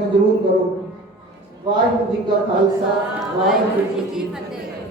जरूर करो वाहेगुरु जी का खालसा वाहेगुरु जी की फतेह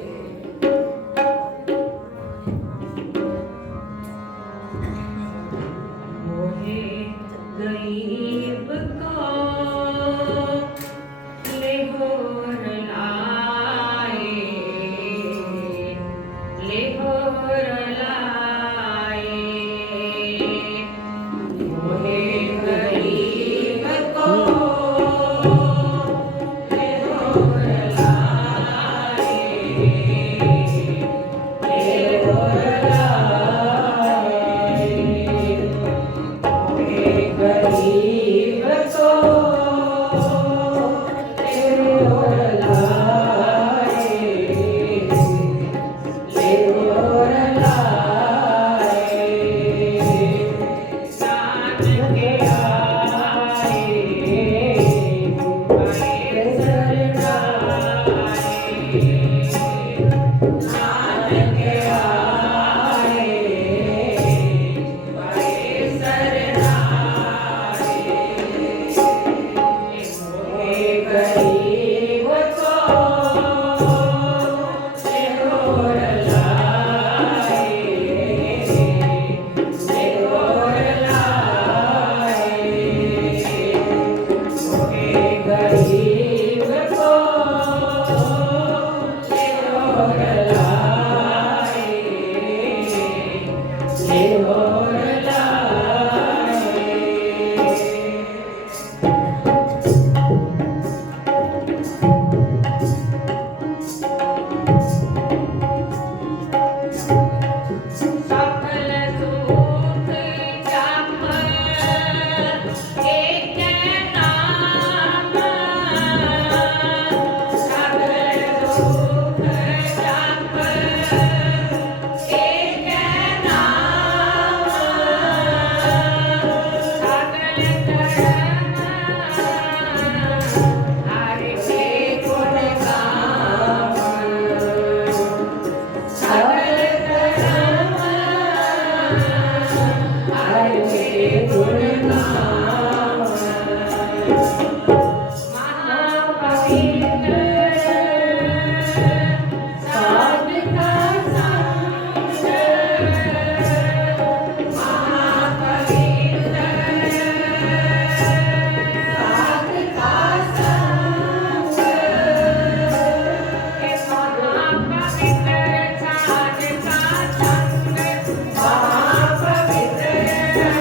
Yeah.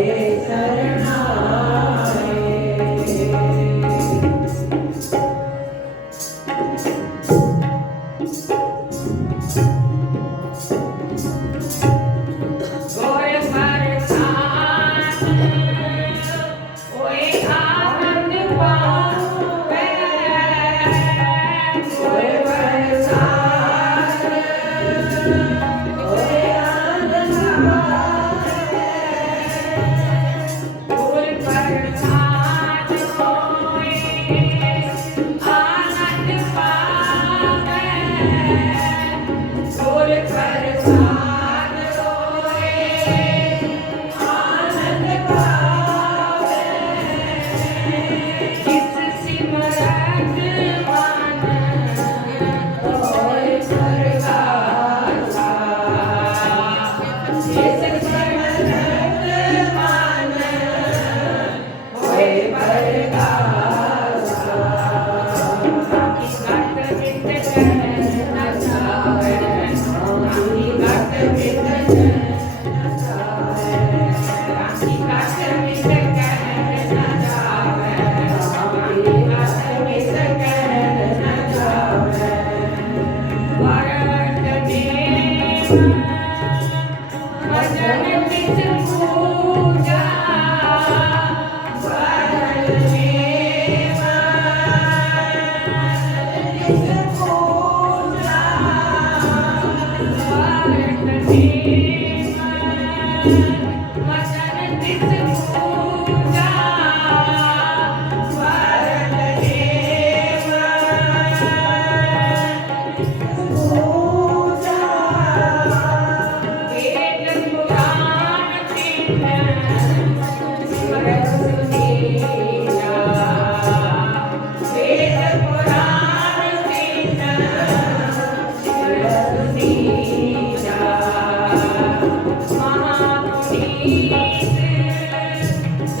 Amen. Okay. Sing my name, my name. Sing my name.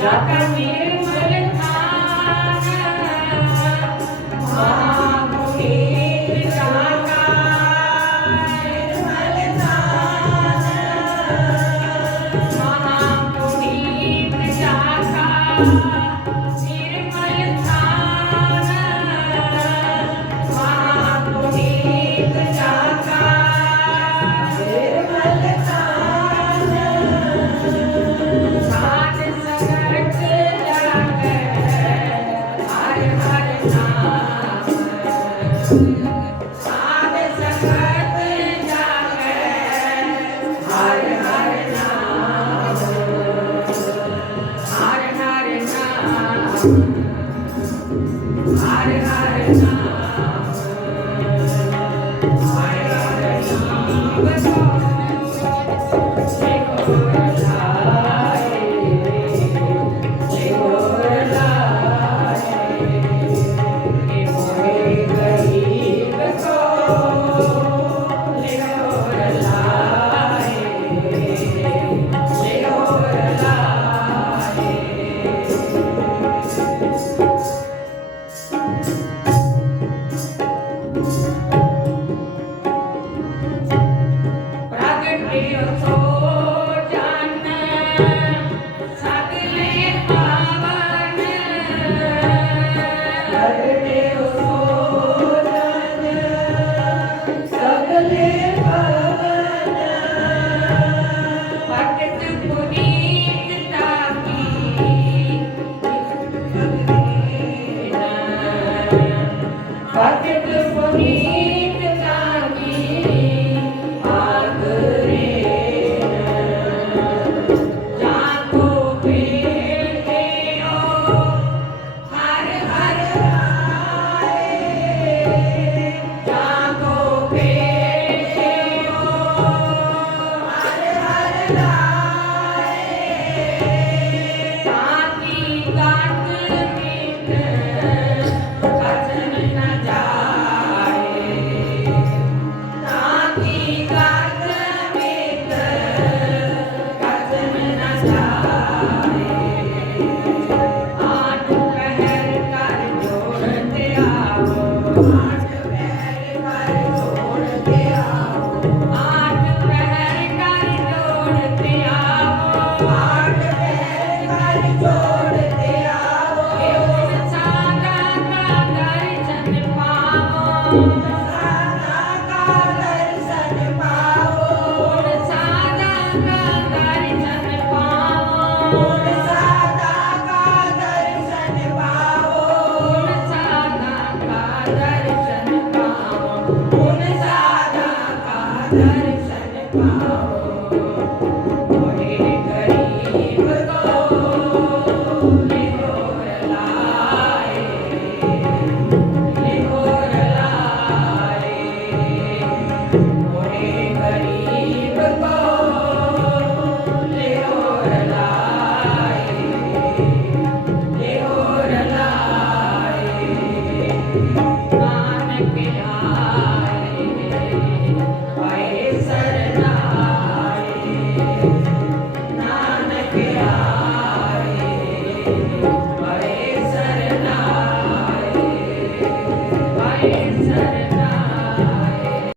Jangan mirip melihat